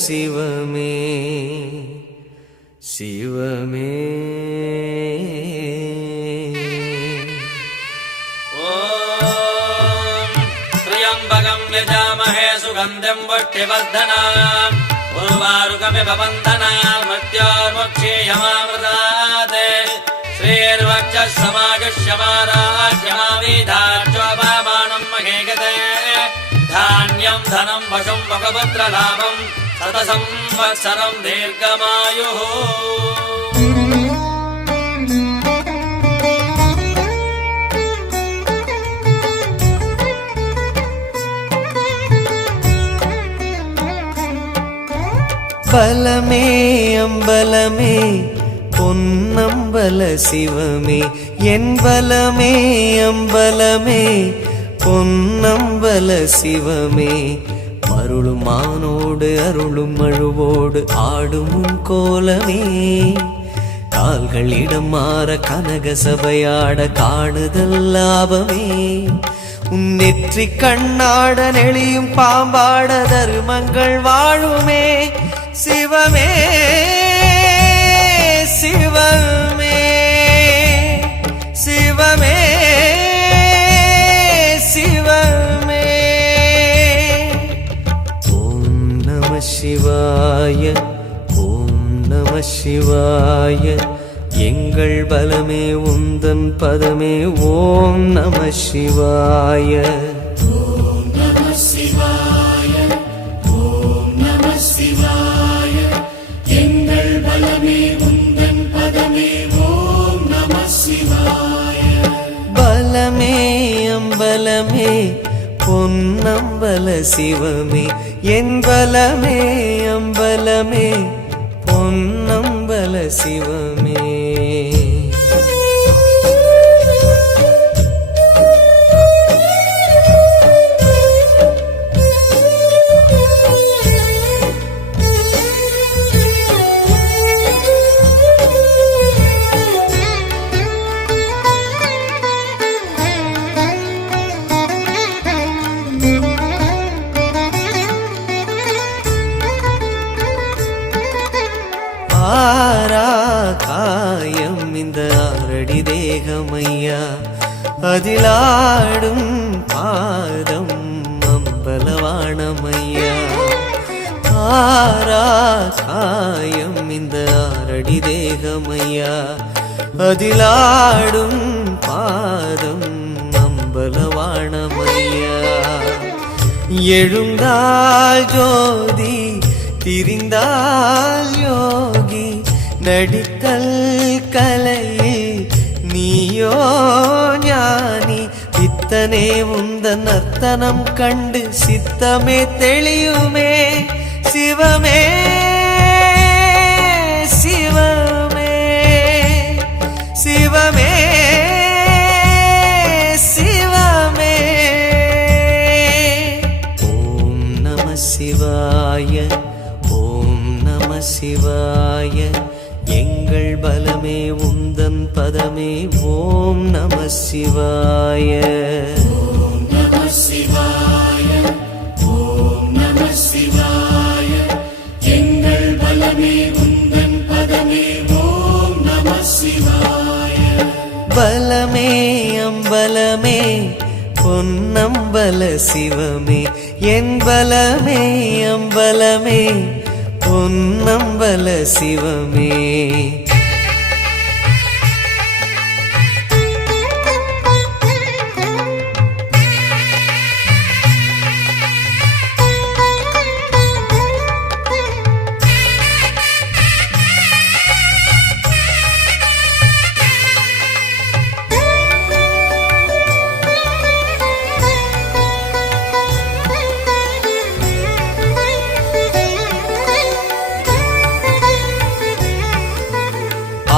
சிவமே சிவமே. ஓம் த்ரியம்பகம் யஜாமஹே சுகந்தம் வட்டிவர்தனாம் உர்வாருகமிவ பந்தனாம் மத்யோர்முக்ஷீயமாம்ருதாத் ஸ்ரீர்வக்ஷः சமாகஷ்யமாராஜ்யமாவிதாச்சோபாமானம் மகேகதே धान्यं धनं वशं भगवत्रलाभं शतसंवत्सरं दीर्घमायुः. பலமே அம்பலமே பொன்னம்பல சிவமே என் பலமே அம்பலமே பொன்னம்பல சிவமே. மருளும் மானோடு அருளும் மழுவோடு ஆடும் கோலமே கால்களிடம் மாற கனக சபையாட காணுதல் லாபமே. உன் நெற்றி கண்ணாட நெளியும் பாம்பாட தருமங்கள் வாழுமே சிவமே சிவமே சிவமே சிவமே. ஓம் நம சிவாய ஓம் நம சிவாய எங்கள் பலமே உந்தன் பதமே. ஓம் நம சிவாய ஓம் நம சிவாய ஓம் நம சிவாய எங்கள் பலமே உந்தன் பதமே. ஓம் நம சிவாய. பலமே அம்பலமே பொன்னம்பல சிவமே என் பலமே அம்பலமே பொன்னம்பல சிவமே. காயம் இந்த ஆரடி தேகமையா அதிலாடும் பாதம் அம்பலவாணமையா. காயம் இந்த ஆரடி தேகமையா அதிலாடும் பாதம் அம்பலவாணமையா. எழுந்தால் ஜோதி திரிந்தால் யோகி நடித்தல் கலையில் நீயோ ஞானி. பித்தனே உந்தன் நர்த்தனம் கண்டு சித்தமே தெளியுமே சிவமே சிவமே சிவமே சிவமே. ஓம் நம சிவாய ஓம் நம சிவாய எங்கள் பலமே உந்தன் பதமே. ஓம் நம சிவாய ஓம் நம சிவாய ஓம் நம சிவாய எங்கள் பலமே உந்தன் பதமே. ஓம் நம சிவாய. பலமே அம்பலமே பொன்னம்பல சிவமே என் பலமே அம்பலமே பொன்னம்பல சிவமே.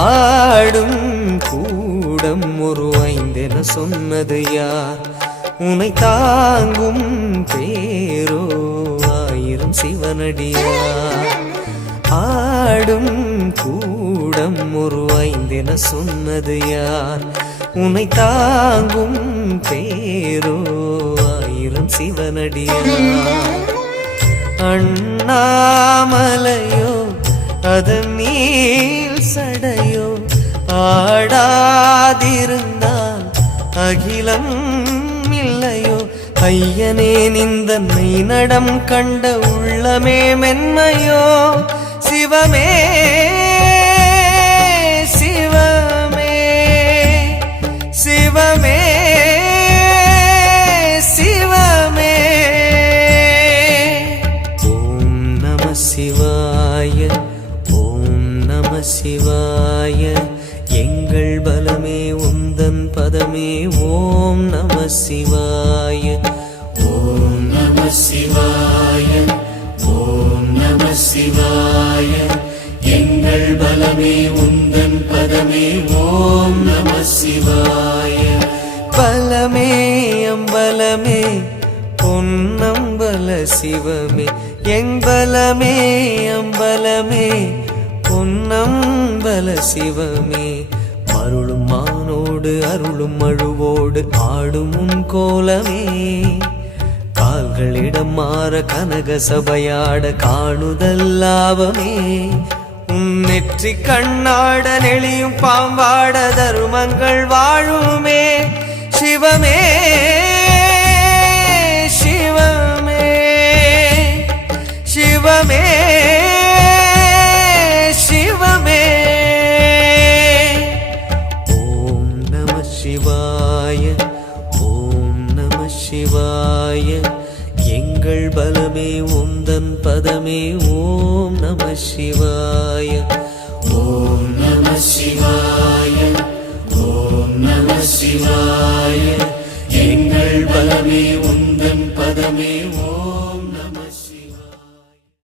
ஆடும் கூடம் ஒரு ஐந்தென சொன்னது யார்? உனை தாங்கும் பேரோ ஆயிரம் சிவனடியார். ஆடும் கூடம் ஒரு ஐந்தென சொன்னது யார்? உனை தாங்கும் பேரோ ஆயிரம் சிவனடியார். அண்ணாமலையோ அதன் நீள் சடையோ ஆடாதிருந்தால் அகிலம் இல்லையோ ஐயனே நிந்தன்னை நடம் கண்ட உள்ளமே மென்மையோ சிவமே சிவமே சிவமே சிவமே ஓம் நம சிவாய ஓம் நம சிவாய எங்கள் பலமே உந்தன் பதமே ஓம் நம சிவாய ஓம் நம சிவாய ஓம் நம சிவாய எங்கள் பலமே உந்தன் பதமே ஓம் நம சிவாய பலமே அம்பலமே பொன்னம்பல சிவமே எம்பலமே அம்பலமே பொன்னம்பல சிவமே மருளும் மானோடு அருளும் மழுவோடு ஆடும் உன் கோலமே கால்களிடம் மாற கனக சபையாட காணுதல் லாபமே உன் நெற்றி கண்ணாட நெளியும் பாம்பாட தருமங்கள் வாழுமே சிவமே சிவமே சிவமே சிவமே ஓம் நம சிவாய ஓம் நம சிவாய எங்கள் பலமே உந்தன் பதமே ஓம் நம சிவாய ஓம் நம சிவாய ஓம் நம சிவாய எங்கள் பலமே உந்தன் பதமே ஓம்